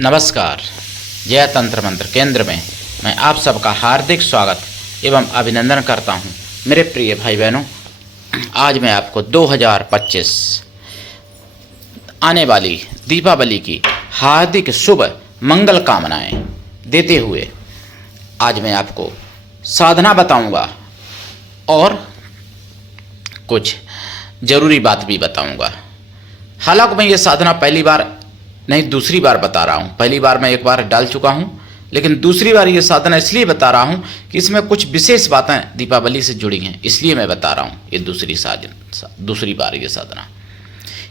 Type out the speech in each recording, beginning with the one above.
नमस्कार। जय तंत्र मंत्र केंद्र में मैं आप सबका हार्दिक स्वागत एवं अभिनंदन करता हूं। मेरे प्रिय भाई बहनों, आज मैं आपको 2025 आने वाली दीपावली की हार्दिक शुभ मंगल कामनाएं देते हुए आज मैं आपको साधना बताऊंगा और कुछ ज़रूरी बात भी बताऊंगा। हालांकि मैं ये साधना पहली बार नहीं दूसरी बार बता रहा हूँ। पहली बार मैं एक बार डाल चुका हूँ, लेकिन दूसरी बार ये साधना इसलिए बता रहा हूँ कि इसमें कुछ विशेष बातें दीपावली से जुड़ी हैं, इसलिए मैं बता रहा हूँ ये दूसरी बार ये साधना।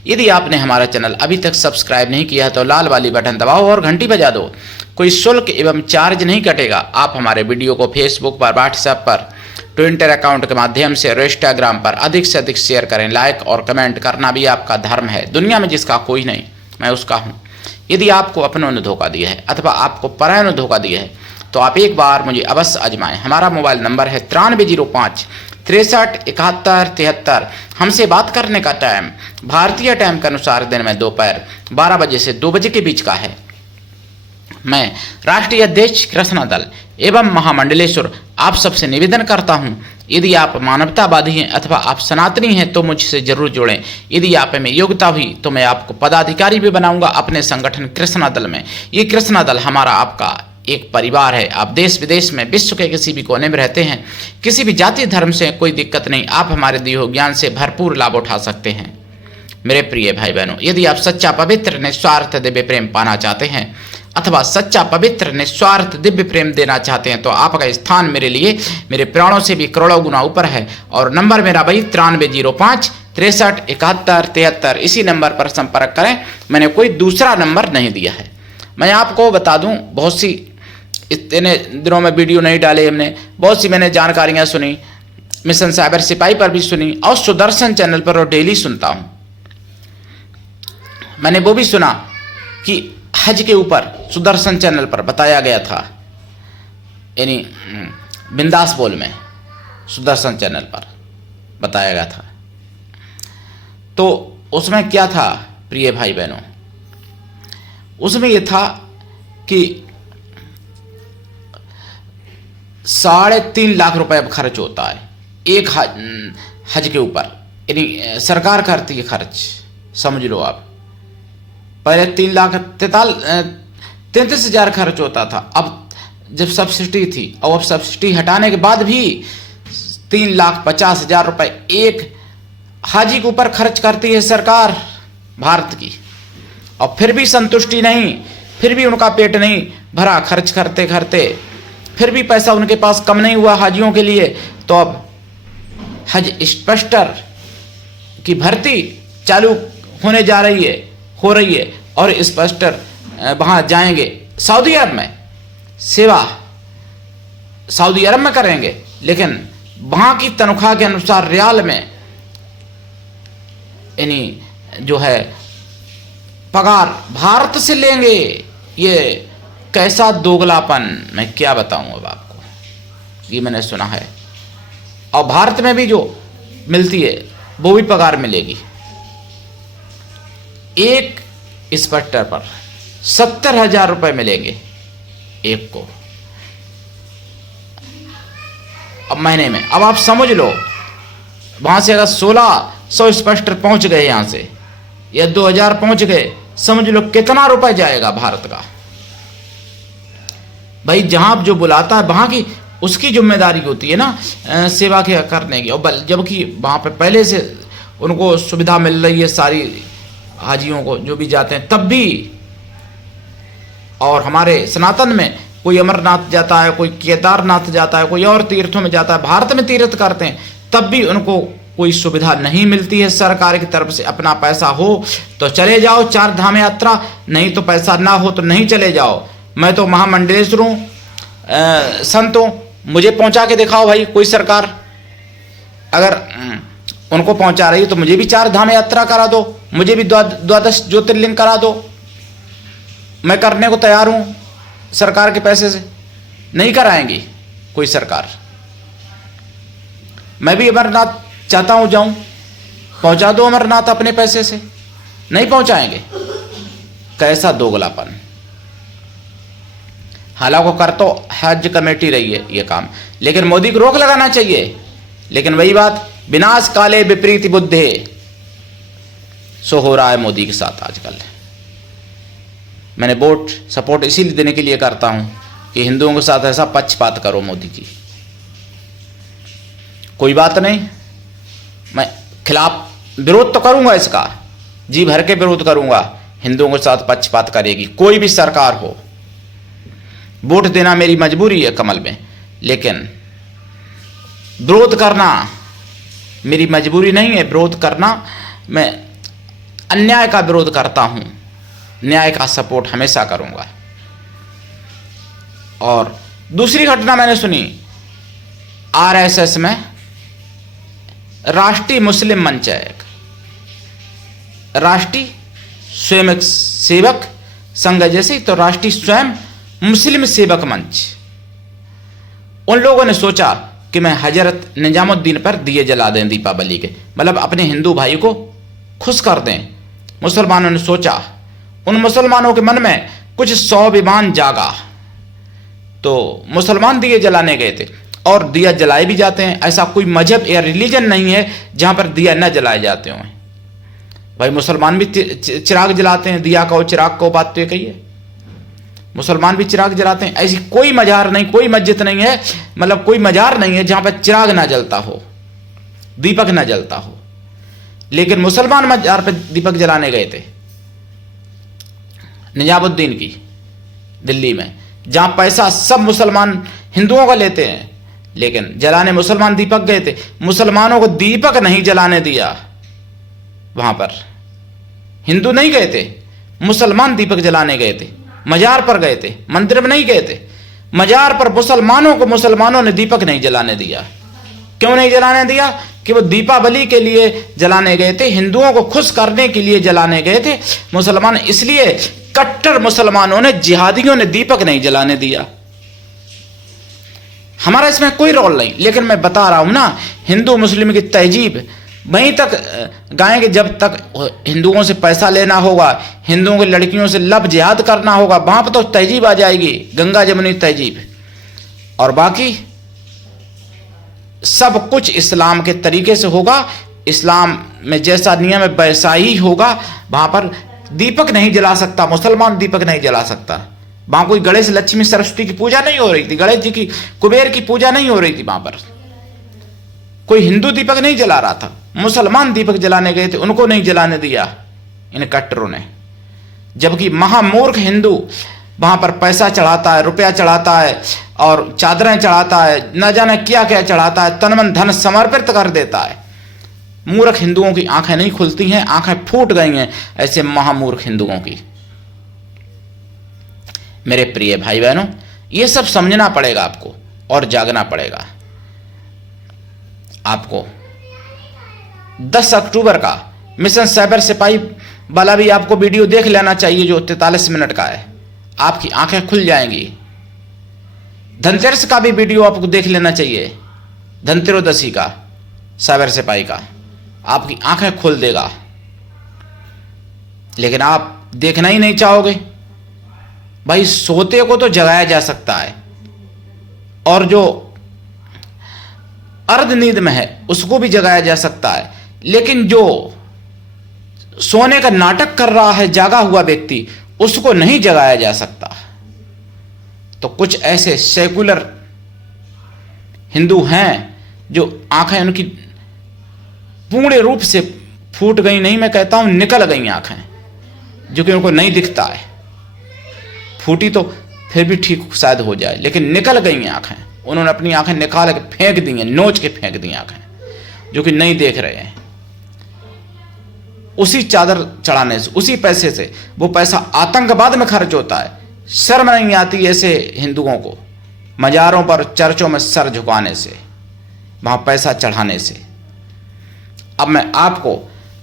यदि आपने हमारा चैनल अभी तक सब्सक्राइब नहीं किया है तो लाल वाली बटन दबाओ और घंटी बजा दो। कोई शुल्क एवं चार्ज नहीं कटेगा। आप हमारे वीडियो को फेसबुक पर, व्हाट्सएप पर, ट्विटर अकाउंट के माध्यम से और इंस्टाग्राम पर अधिक से अधिक शेयर करें। लाइक और कमेंट करना भी आपका धर्म है। दुनिया में जिसका कोई नहीं, मैं उसका हूँ। यदि आपको अपनों ने धोखा दिया है अथवा आपको परायों ने धोखा दिया है तो आप एक बार मुझे अवश्य आजमाएं। हमारा मोबाइल नंबर है 9305 63 71 73। हमसे बात करने का टाइम भारतीय टाइम के अनुसार दिन में दोपहर 12 बजे से 2 बजे के बीच का है। मैं राष्ट्रीय अध्यक्ष कृष्णा दल एवं महामंडलेश्वर आप सबसे निवेदन करता हूं, यदि आप मानवतावादी हैं अथवा आप सनातनी हैं तो मुझसे जरूर जुड़ें। यदि आप में योग्यता हुई तो मैं आपको पदाधिकारी भी बनाऊंगा अपने संगठन कृष्णा दल में। ये कृष्णा दल हमारा आपका एक परिवार है। आप देश विदेश में विश्व के किसी भी कोने में रहते हैं, किसी भी जाति धर्म से कोई दिक्कत नहीं, आप हमारे दिए हुए ज्ञान से भरपूर लाभ उठा सकते हैं। मेरे प्रिय भाई बहनों, यदि आप सच्चा पवित्र निस्वार्थ दिव्य प्रेम पाना चाहते हैं अथवा सच्चा पवित्र निस्वार्थ दिव्य प्रेम देना चाहते हैं तो आपका स्थान मेरे लिए मेरे प्राणों से भी करोड़ों गुना ऊपर है। और नंबर मेरा भाई 9305 63 71 73। इसी नंबर पर संपर्क करें। मैंने कोई दूसरा नंबर नहीं दिया है। मैं आपको बता दूं, बहुत सी इतने दिनों में वीडियो नहीं डाले हमने, बहुत सी मैंने जानकारियाँ सुनी, मिशन साइबर सिपाही पर भी सुनी और सुदर्शन चैनल पर और डेली सुनता हूँ। मैंने वो भी सुना कि हज के ऊपर सुदर्शन चैनल पर बताया गया था, यानी बिंदास बोल में सुदर्शन चैनल पर बताया गया था। तो उसमें क्या था प्रिय भाई बहनों, उसमें यह था कि 3.5 लाख रुपए खर्च होता है एक हज के ऊपर, यानी सरकार करती है खर्च, समझ लो आप। पहले 3,33,000 खर्च होता था, अब जब सब्सिडी थी और अब सब्सिडी हटाने के बाद भी 3,50,000 रुपए एक हाजी के ऊपर खर्च करती है सरकार भारत की। और फिर भी संतुष्टि नहीं, फिर भी उनका पेट नहीं भरा खर्च करते करते, फिर भी पैसा उनके पास कम नहीं हुआ हाजियों के लिए। तो अब हज इंस्पेक्टर की भर्ती चालू होने जा रही है, हो रही है, और इंस्पेक्टर वहाँ जाएंगे सऊदी अरब में, सेवा सऊदी अरब में करेंगे, लेकिन वहाँ की तनख्वाह के अनुसार रियाल में यानी जो है पगार भारत से लेंगे। ये कैसा दोगलापन, मैं क्या बताऊं अब आपको, ये मैंने सुना है। और भारत में भी जो मिलती है वो भी पगार मिलेगी। एक इंस्पेक्टर पर 70,000 रुपए मिलेंगे एक को, अब महीने में। अब आप समझ लो, वहां से अगर 1600 इंस्पेक्टर पहुंच गए यहां से, या 2000 पहुंच गए, समझ लो कितना रुपए जाएगा भारत का। भाई जहां जो बुलाता है वहां की उसकी जिम्मेदारी होती है ना सेवा के करने की, और जबकि वहां पे पहले से उनको सुविधा मिल रही है सारी हाजियों को जो भी जाते हैं तब भी। और हमारे सनातन में कोई अमरनाथ जाता है, कोई केदारनाथ जाता है, कोई और तीर्थों में जाता है, भारत में तीर्थ करते हैं, तब भी उनको कोई सुविधा नहीं मिलती है सरकार की तरफ से। अपना पैसा हो तो चले जाओ 4 धाम यात्रा, नहीं तो पैसा ना हो तो नहीं चले जाओ। मैं तो महामंडलेश्वर हूँ, संत हूँ, मुझे पहुँचा के दिखाओ भाई कोई सरकार। अगर उनको पहुंचा रही है तो मुझे भी 4 धाम यात्रा करा दो, मुझे भी 12 ज्योतिर्लिंग करा दो। मैं करने को तैयार हूं सरकार के पैसे से। नहीं कराएंगी कोई सरकार। मैं भी अमरनाथ चाहता हूं जाऊं, पहुंचा दो अमरनाथ अपने पैसे से, नहीं पहुंचाएंगे। कैसा दोगलापन, हालांकि कर तो हज कमेटी रही है ये काम, लेकिन मोदी को रोक लगाना चाहिए। लेकिन वही बात, विनाश काले विपरीत बुद्धे, सो हो रहा है मोदी के साथ आजकल। मैंने वोट सपोर्ट इसीलिए देने के लिए करता हूं कि हिंदुओं के साथ ऐसा पक्षपात करो मोदी जी। कोई बात नहीं, मैं खिलाफ विरोध तो करूंगा इसका, जी भर के विरोध करूंगा। हिंदुओं के साथ पक्षपात करेगी कोई भी सरकार हो। वोट देना मेरी मजबूरी है कमल में, लेकिन विरोध करना मेरी मजबूरी नहीं है। विरोध करना, मैं अन्याय का विरोध करता हूं, न्याय का सपोर्ट हमेशा करूंगा। और दूसरी घटना मैंने सुनी, आरएसएस में राष्ट्रीय मुस्लिम मंच है, एक राष्ट्रीय स्वयं सेवक संघ जैसे, तो राष्ट्रीय स्वयं मुस्लिम सेवक मंच, उन लोगों ने सोचा कि मैं हजरत निजामुद्दीन पर दिए जला दें दीपावली के, मतलब अपने हिंदू भाई को खुश कर दें। मुसलमानों ने सोचा, उन मुसलमानों के मन में कुछ स्वाभिमान जागा, तो मुसलमान दिए जलाने गए थे। और दिया जलाए भी जाते हैं, ऐसा कोई मजहब या रिलीजन नहीं है जहां पर दिया न जलाए जाते हों। भाई मुसलमान भी चिराग जलाते हैं, दिया को चिराग को बात तो कहिए, मुसलमान भी चिराग जलाते हैं। ऐसी कोई मजार नहीं, कोई मस्जिद नहीं है, मतलब कोई मजार नहीं है जहां पर चिराग ना जलता हो, दीपक ना जलता हो। लेकिन मुसलमान मजार पर दीपक जलाने गए थे निजामुद्दीन की, दिल्ली में, जहां पैसा सब मुसलमान हिंदुओं का लेते हैं, लेकिन जलाने मुसलमान दीपक गए थे। मुसलमानों को दीपक नहीं जलाने दिया, वहां पर हिंदू नहीं गए थे, मुसलमान दीपक जलाने गए थे। मजार पर गए थे, मंदिर में नहीं गए थे, मजार पर मुसलमानों को मुसलमानों ने दीपक नहीं जलाने दिया। क्यों नहीं जलाने दिया? कि वो दीपावली के लिए जलाने गए थे, हिंदुओं को खुश करने के लिए जलाने गए थे मुसलमान, इसलिए कट्टर मुसलमानों ने, जिहादियों ने दीपक नहीं जलाने दिया। हमारा इसमें कोई रोल नहीं, लेकिन मैं बता रहा हूं ना, हिंदू मुस्लिम की तहजीब वहीं तक गाएंगे जब तक हिंदुओं से पैसा लेना होगा, हिंदुओं की लड़कियों से लब जिहाद करना होगा, वहां पर तो तहजीब आ जाएगी, गंगा जमुनी तहजीब। और बाकी सब कुछ इस्लाम के तरीके से होगा, इस्लाम में जैसा नियम है वैसा ही होगा। वहां पर दीपक नहीं जला सकता मुसलमान, दीपक नहीं जला सकता। वहां कोई गणेश लक्ष्मी सरस्वती की पूजा नहीं हो रही थी, गणेश जी की कुबेर की पूजा नहीं हो रही थी, वहां पर कोई हिंदू दीपक नहीं जला रहा था, मुसलमान दीपक जलाने गए थे, उनको नहीं जलाने दिया इन कट्टरों ने। जबकि महामूर्ख हिंदू वहां पर पैसा चढ़ाता है, रुपया चढ़ाता है और चादरें चढ़ाता है, न जाने क्या क्या चढ़ाता है, तन मन धन समर्पित कर देता है। मूर्ख हिंदुओं की आंखें नहीं खुलती हैं, आंखें फूट गई हैं ऐसे महामूर्ख हिंदुओं की। मेरे प्रिय भाई बहनों, ये सब समझना पड़ेगा आपको और जागना पड़ेगा आपको। 10 अक्टूबर का मिशन साइबर सिपाही वाला भी आपको वीडियो देख लेना चाहिए, जो 43 मिनट का है, आपकी आंखें खुल जाएंगी। धनतेरस का भी वीडियो आपको देख लेना चाहिए, धनतेरदशी का, साइबर सिपाही का, आपकी आंखें खोल देगा। लेकिन आप देखना ही नहीं चाहोगे। भाई सोते को तो जगाया जा सकता है, और जो अर्ध नींद में है उसको भी जगाया जा सकता है, लेकिन जो सोने का नाटक कर रहा है जागा हुआ व्यक्ति, उसको नहीं जगाया जा सकता। तो कुछ ऐसे सेकुलर हिंदू हैं जो आंखें उनकी पूर्ण रूप से फूट गई, नहीं मैं कहता हूं निकल गई आंखें, जो कि उनको नहीं दिखता है। फूटी तो फिर भी ठीक शायद हो जाए, लेकिन निकल गई आंखें, उन्होंने अपनी आंखें निकाल के फेंक दी हैं, नोच के फेंक दी आंखें, जो कि नहीं देख रहे हैं। उसी चादर चढ़ाने से, उसी पैसे से, वो पैसा आतंकवाद में खर्च होता है। शर्म नहीं आती ऐसे हिंदुओं को मजारों पर, चर्चों में सर झुकाने से, वहां पैसा चढ़ाने से। अब मैं आपको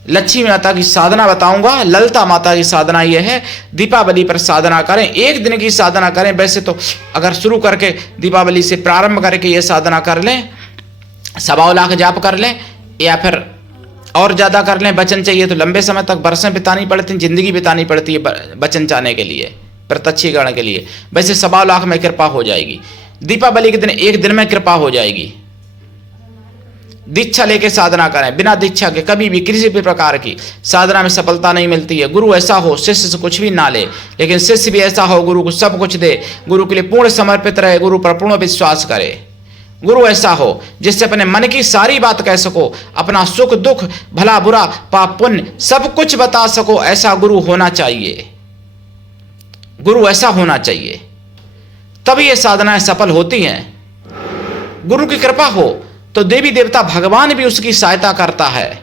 लक्ष्मी माता की साधना बताऊंगा। ललिता माता की साधना यह है, दीपावली पर साधना करें, एक दिन की साधना करें। वैसे तो अगर शुरू करके दीपावली से प्रारंभ करके ये साधना कर लें, 1.25 लाख जाप कर लें, या फिर और ज़्यादा कर लें। वचन चाहिए तो लंबे समय तक बरसें बितानी पड़ती हैं, जिंदगी बितानी पड़ती है वचन चाहने के लिए, प्रत्यक्षीकरण के लिए। वैसे 1.25 लाख में कृपा हो जाएगी। दीपावली के दिन एक दिन में कृपा हो जाएगी। दीक्षा लेके साधना करें, बिना दीक्षा के कभी भी किसी भी प्रकार की साधना में सफलता नहीं मिलती है। गुरु ऐसा हो शिष्य से कुछ भी ना ले, लेकिन शिष्य भी ऐसा हो गुरु को सब कुछ दे, गुरु के लिए पूर्ण समर्पित रहे, गुरु पर पूर्ण विश्वास करे। गुरु ऐसा हो जिससे अपने मन की सारी बात कह सको, अपना सुख दुख भला बुरा पाप पुण्य सब कुछ बता सको। ऐसा गुरु होना चाहिए, गुरु ऐसा होना चाहिए, तभी ये साधनाएं सफल होती हैं। गुरु की कृपा हो तो देवी देवता भगवान भी उसकी सहायता करता है,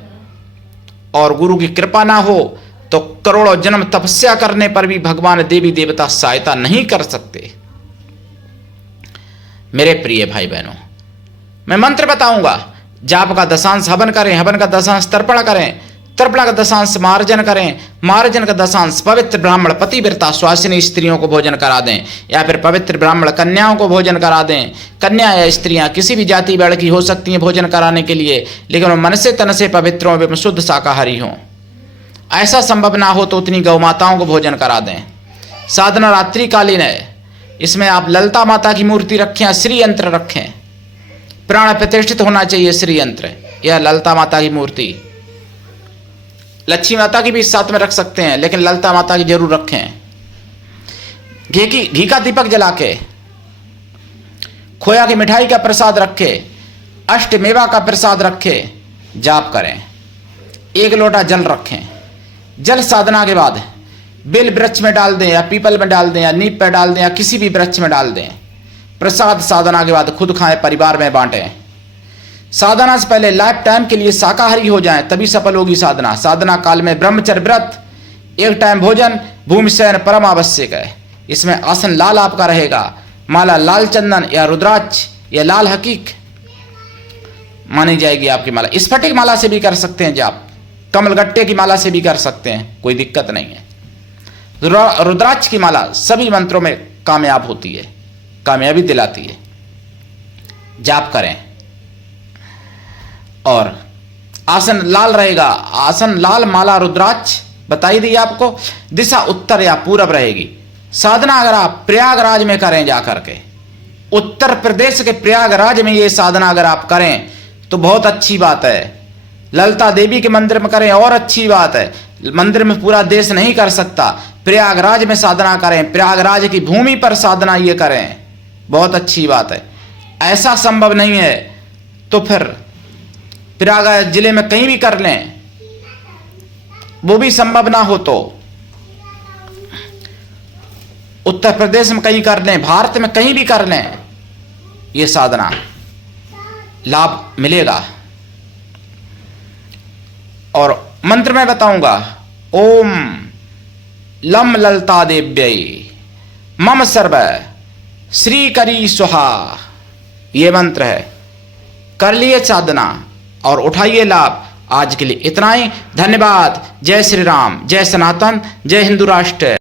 और गुरु की कृपा ना हो तो करोड़ों जन्म तपस्या करने पर भी भगवान देवी देवता सहायता नहीं कर सकते। मेरे प्रिय भाई बहनों, मैं मंत्र बताऊंगा, जाप का दशांश हवन करें, हवन का दशांश तर्पण करें, तर्पण का दशांश मार्जन करें, मार्जन का दशांश पवित्र ब्राह्मण पतिव्रता स्वासिनी स्त्रियों को भोजन करा दें, या फिर पवित्र ब्राह्मण कन्याओं को भोजन करा दें। कन्या या स्त्रियां किसी भी जाति वर्ग की हो सकती हैं भोजन कराने के लिए, लेकिन वो मन से तन से पवित्र हों एवं शुद्ध शाकाहारी हों। ऐसा संभव ना हो तो उतनी गौ माताओं को भोजन करा दें। साधना रात्रिकालीन है, इसमें आप ललिता माता की मूर्ति रखें, श्री यंत्र रखें, प्राण प्रतिष्ठित होना चाहिए श्री यंत्र या ललिता माता की मूर्ति। लक्ष्मी माता की भी साथ में रख सकते हैं, लेकिन ललिता माता की जरूर रखें। घी का दीपक जला के, खोया की मिठाई का प्रसाद रखे, अष्टमेवा का प्रसाद रखे, जाप करें। 1 लोटा जल रखें। जल साधना के बाद बेल वृक्ष में डाल दें, या पीपल में डाल दें, या नीम पर डाल दें, या किसी भी वृक्ष में डाल दें। प्रसाद साधना के बाद खुद खाएं, परिवार में बांटें। साधना से पहले लाइफ टाइम के लिए शाकाहारी हो जाएं, तभी सफल होगी साधना। साधना काल में ब्रह्मचर्य व्रत, 1 टाइम भोजन, भूमि शयन परम आवश्यक है। इसमें आसन लाल आपका रहेगा, माला लाल चंदन या रुद्राक्ष या लाल हकीक मानी जाएगी आपकी माला। स्फटिक माला से भी कर सकते हैं जाप, कमलगट्टे की माला से भी कर सकते हैं, कोई दिक्कत नहीं है। रुद्राक्ष की माला सभी मंत्रों में कामयाब होती है, कामयाबी दिलाती है। जाप करें। और आसन लाल रहेगा, आसन लाल, माला रुद्राक्ष बताई दी आपको। दिशा उत्तर या पूरब रहेगी। साधना अगर आप प्रयागराज में करें जाकर के, उत्तर प्रदेश के प्रयागराज में ये साधना अगर आप करें तो बहुत अच्छी बात है। ललिता देवी के मंदिर में करें और अच्छी बात है। मंदिर में पूरा देश नहीं कर सकता, प्रयागराज में साधना करें, प्रयागराज की भूमि पर साधना ये करें, बहुत अच्छी बात है। ऐसा संभव नहीं है तो फिर प्रयागराज जिले में कहीं भी कर लें, वो भी संभव ना हो तो उत्तर प्रदेश में कहीं कर लें, भारत में कहीं भी कर लें, ये साधना लाभ मिलेगा। और मंत्र में बताऊंगा, ओम लम ललिता देव्यै मम सर्व श्री करी सुहा, ये मंत्र है। कर लिए साधना और उठाइए लाभ। आज के लिए इतना ही। धन्यवाद। जय श्री राम, जय सनातन, जय हिंदू राष्ट्र।